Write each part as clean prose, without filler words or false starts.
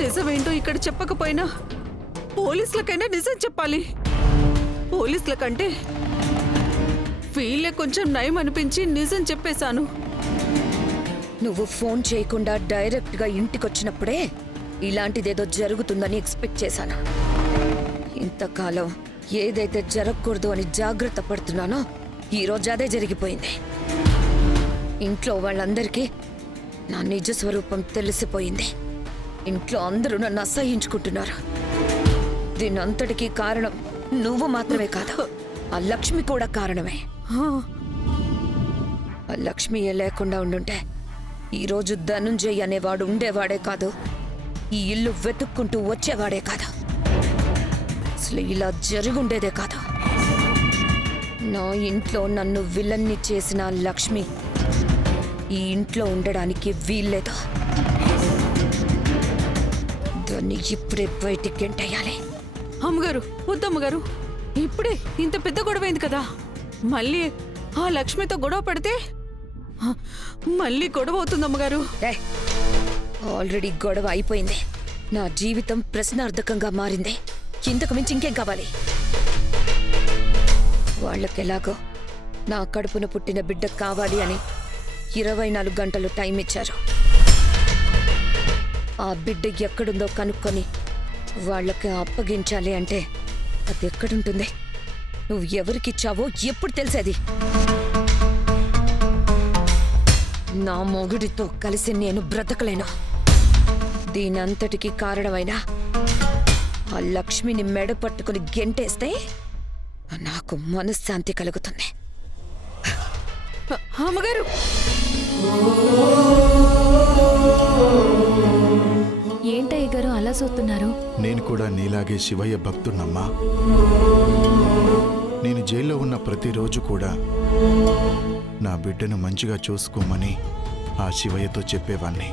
నిజమేంటో ఇక్కడ చెప్పకపోయినా పోలీసులకైనా నిజం చెప్పాలి. పోలీసుల కంటే వీళ్ళే కొంచెం నయం అనిపించి నిజం చెప్పేశాను. నువ్వు ఫోన్ చేయకుండా డైరెక్ట్గా ఇంటికొచ్చినప్పుడే ఇలాంటిదేదో జరుగుతుందని ఎక్స్పెక్ట్ చేశాను. ఇంతకాలం ఏదైతే జరగకూడదు అని జాగ్రత్త పడుతున్నానో ఈరోజు అదే జరిగిపోయింది. ఇంట్లో వాళ్ళందరికీ నా నిజ స్వరూపం తెలిసిపోయింది. ఇంట్లో అందరూ నన్ను అసహ్యించుకుంటున్నారు. దీనంతటికీ కారణం నువ్వు మాత్రమే కాదు, ఆ లక్ష్మి కూడా కారణమే. ఆ లక్ష్మియే లేకుండా ఉండుంటే ఈరోజు ధనుంజయ్ అనేవాడు ఉండేవాడే కాదు, ఈ ఇల్లు వెతుక్కుంటూ వచ్చేవాడే కాదు, అసలు ఇలా జరుగుండేదే కాదు. నా ఇంట్లో నన్ను విలన్ని చేసిన లక్ష్మి ఈ ఇంట్లో ఉండడానికి వీల్లేదు. దాన్ని ఇప్పుడే బయటికి గెంటేయాలి. అమ్మగారు, వద్దమ్మగారు, ఇప్పుడే ఇంత పెద్ద గొడవైంది కదా, మళ్ళీ ఆ లక్ష్మితో గొడవ పడితే మళ్ళీ గొడవ అవుతుంది అమ్మగారు. ఆల్రెడీ గొడవ అయిపోయింది. నా జీవితం ప్రశ్నార్థకంగా మారింది. ఇంతకు మించి ఇంకేం కావాలి? వాళ్ళకెలాగో నా కడుపున పుట్టిన బిడ్డ కావాలి అని 24 గంటలు టైం ఇచ్చారు. ఆ బిడ్డ ఎక్కడుందో కనుక్కొని వాళ్ళకి అప్పగించాలి అంటే అది ఎక్కడుంటుంది? నువ్వు ఎవరికిచ్చావో ఎప్పుడు తెలిసేది? నా మొగుడితో కలిసి నేను బ్రతకలేను. దీనంతటికీ కారణమైన ఆ లక్ష్మిని మెడ పట్టుకుని గెంటేస్తే నాకు మనశ్శాంతి కలుగుతుంది. అమ్మగారు, ఏంటయ్య గారు అలా చూస్తున్నారు? నేను కూడా నీలాగే శివయ్య భక్తున్నమ్మా. నేను జైల్లో ఉన్న ప్రతిరోజు కూడా నా బిడ్డను మంచిగా చూసుకోమని ఆ శివయ్యతో చెప్పేవాణ్ణి.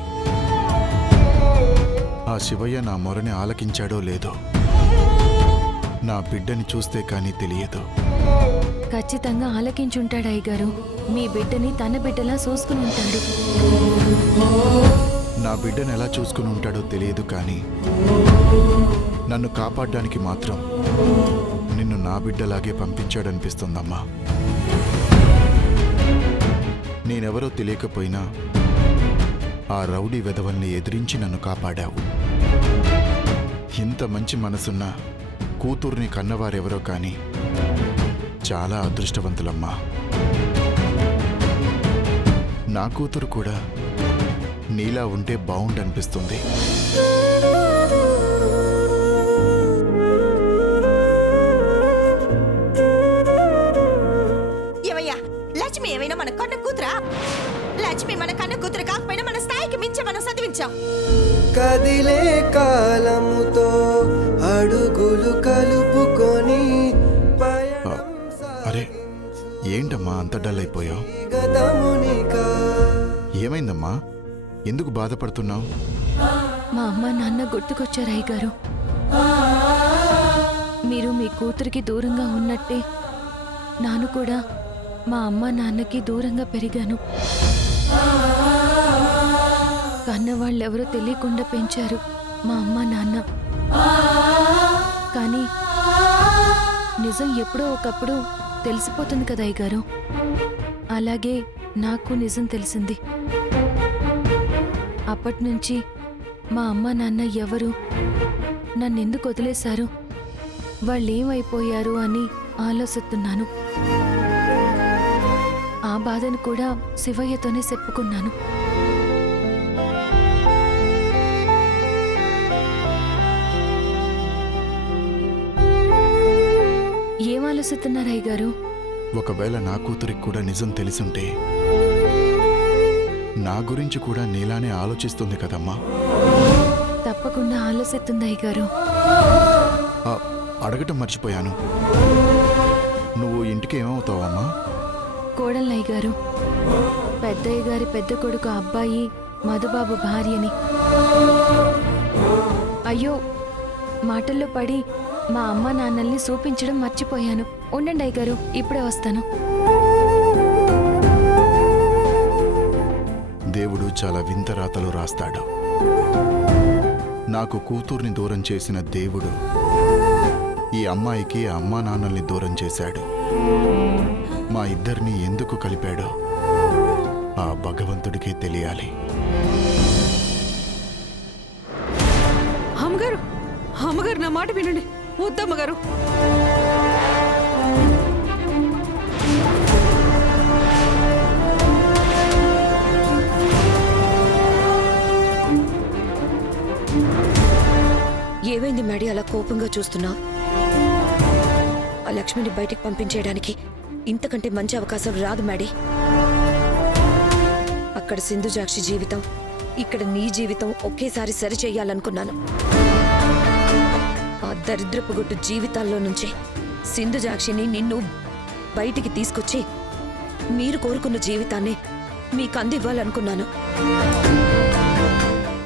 ఆ శివయ్య నా మొరని ఆలకించాడో లేదో నా బిడ్డని చూస్తే కానీ తెలియదు. ఖచ్చితంగా ఆలకించుంటాడు అయ్యగారు. మీ బిడ్డని తన బిడ్డలా చూసుకుని ఉంటాడు. నా బిడ్డను ఎలా చూసుకుని ఉంటాడో తెలియదు, కానీ నన్ను కాపాడడానికి మాత్రం నిన్ను నా బిడ్డలాగే పంపించాడనిపిస్తుందమ్మా. నేనెవరో తెలియకపోయినా ఆ రౌడీ వెధవల్ని ఎదిరించి నన్ను కాపాడావు. ఇంత మంచి మనసున్న కూతుర్ని కన్నవారెవరో కానీ చాలా అదృష్టవంతులమ్మా. నా కూతురు కూడా నీలా ఉంటే బావుండనిపిస్తుంది. ఏమయ్యా, లక్ష్మి ఏమైనా మన కన్న కూతురా? లక్ష్మి మన కన్న కూతురు కాకపోయినా మన స్థాయికి మించి మనం చదివించాం. కదిలే కాలముతో అడుగులు కలుపుకొని అరే ఏంటమ్మా అంత డల్ అయిపోయావు? ఏమైందమ్మా? ఎందుకు బాధపడుతున్నావు? మా అమ్మ నాన్న గుర్తుకొచ్చారు అయ్యగారు. మీరు మీ కూతురికి దూరంగా ఉన్నట్టే నాను కూడా మా అమ్మ నాన్నకి దూరంగా పెరిగాను. కన్నవాళ్ళెవరో తెలియకుండా పెంచారు మా అమ్మ నాన్న. కానీ నిజం ఎప్పుడో ఒకప్పుడు తెలిసిపోతుంది కదా అయ్యగారు. అలాగే నాకు నిజం తెలిసింది. అప్పటినుంచి మా అమ్మ నాన్న ఎవరు, నన్నెందుకు వదిలేశారు, వాళ్ళేమైపోయారు అని ఆలోచిస్తున్నాను. ఆ బాధను కూడా శివయ్యతోనే చెప్పుకున్నాను. ఏం ఆలోచిస్తున్నారు అయ్యగారు? ఒకవేళ నా కూతురికి కూడా నిజం తెలిసుంటే నా గురించి కూడా నీలానే ఆలోచిస్తుంది కదమ్మా. తప్పకుండా ఆలోచిస్తుంది అయ్యగారు. అడగటం మర్చిపోయాను, నువ్వు ఇంటికి ఏమవుతావమ్మా? కోడలయ్య గారు, పెద్దయ్య గారి పెద్ద కొడుకు అబ్బాయి మధుబాబు భార్యని. అయ్యో, మాటల్లో పడి మా అమ్మ నాన్నల్ని చూపించడం మర్చిపోయాను. ఉండండి అయ్యగారు, ఇప్పుడే వస్తాను. దేవుడు చాలా వింత రాతలు రాస్తాడు. నాకు కూతుర్ని దూరం చేసిన దేవుడు ఈ అమ్మాయికి అమ్మా నాన్నల్ని దూరం చేశాడు. మా ఇద్దరిని ఎందుకు కలిపాడో ఆ భగవంతుడికే తెలియాలి. అమ్మగారు, అమ్మగారు నా మాట వినండి. వద్దమ్మగారు. ఏమైంది మేడీ అలా కోపంగా చూస్తున్నావు? ఆ లక్ష్మిని బయటికి పంపించేయడానికి ఇంతకంటే మంచి అవకాశం రాదు మేడీ. అక్కడ సింధుజాక్షి జీవితం, ఇక్కడ నీ జీవితం ఒకేసారి సరి చెయ్యాలనుకున్నాను. ఆ దరిద్రపు గుట్టు జీవితాల్లో నుంచి సింధుజాక్షిని నిన్ను బయటికి తీసుకొచ్చి మీరు కోరుకున్న జీవితాన్ని మీకు అందివ్వాలనుకున్నాను.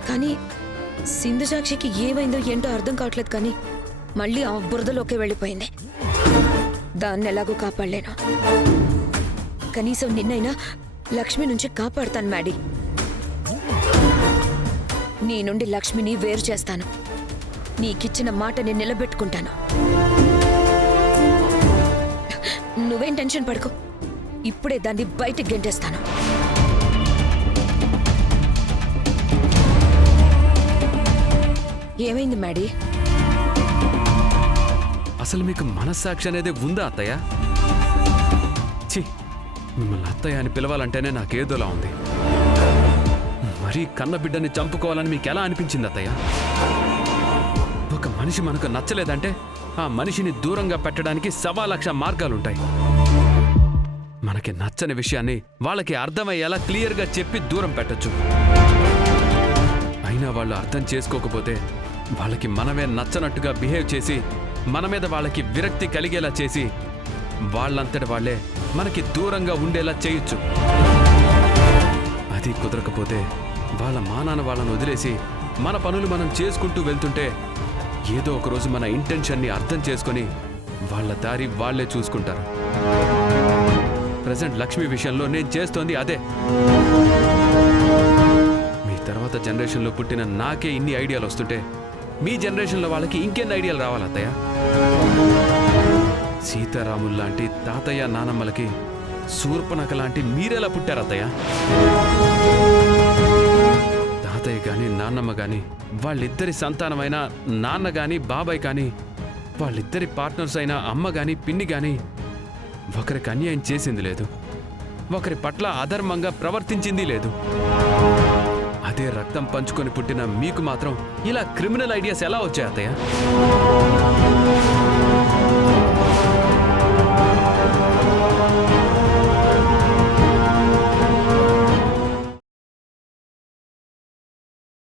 కానీ సింధుజాక్షికి ఏమైందో ఏంటో అర్థం కావట్లేదు. కానీ మళ్ళీ ఆ బురదలోకే వెళ్ళిపోయింది. దాన్ని ఎలాగో కాపాడలేను. కనీసం నిన్నైనా లక్ష్మి నుంచి కాపాడుతాను మేడీ. నీ నుండి లక్ష్మిని వేరు చేస్తాను. నీకిచ్చిన మాటని నిలబెట్టుకుంటాను. నువ్వేం టెన్షన్ పడుకో. ఇప్పుడే దాన్ని బయటికి గెంటేస్తాను. ఏమైంది మేడీ? అసలు మీకు మనస్సాక్షి అనేది ఉందా అత్తయ్య? ఛీ, మిమ్మల్ని అత్తయ్య అని పిలవాలంటేనే నాకేదోలా ఉంది. మరీ కన్నబిడ్డని చంపుకోవాలని మీకు ఎలా అనిపించింది అత్తయ్య? ఒక మనిషి మనకు నచ్చలేదంటే ఆ మనిషిని దూరంగా పెట్టడానికి 1,00,000 మార్గాలుంటాయి. మనకి నచ్చని విషయాన్ని వాళ్ళకి అర్థమయ్యేలా క్లియర్గా చెప్పి దూరం పెట్టొచ్చు. అయినా వాళ్ళు అర్థం చేసుకోకపోతే వాళ్ళకి మనమే నచ్చనట్టుగా బిహేవ్ చేసి మన మీద వాళ్ళకి విరక్తి కలిగేలా చేసి వాళ్ళంతటి వాళ్ళే మనకి దూరంగా ఉండేలా చేయొచ్చు. అది కుదరకపోతే వాళ్ళ మానాన వాళ్ళని వదిలేసి మన పనులు మనం చేసుకుంటూ వెళ్తుంటే ఏదో ఒకరోజు మన ఇంటెన్షన్ని అర్థం చేసుకొని వాళ్ళ దారి వాళ్లే చూసుకుంటారు. ప్రజెంట్ లక్ష్మి విషయంలో నేను చేస్తోంది అదే. మీ తర్వాత జనరేషన్లో పుట్టిన నాకే ఇన్ని ఐడియాలు వస్తుంటే మీ జనరేషన్లో వాళ్ళకి ఇంకెన్ని ఐడియాలు రావాలి అత్తయ్య? సీతారాముల్లాంటి తాతయ్య నానమ్మలకి శూర్పణఖ లాంటి మీరెలా పుట్టారు అత్తయ్య? తాతయ్య కానీ నాన్నమ్మ కానీ వాళ్ళిద్దరి సంతానమైన నాన్న కానీ బాబాయ్ కానీ వాళ్ళిద్దరి పార్ట్నర్స్ అయిన అమ్మ కానీ పిన్ని కానీ ఒకరికి అన్యాయం చేసింది లేదు, ఒకరి పట్ల అధర్మంగా ప్రవర్తించింది లేదు. అదే రక్తం పంచుకొని పుట్టిన మీకు మాత్రం ఇలా క్రిమినల్ ఐడియాస్ ఎలా వచ్చాయి అత్తయ్య?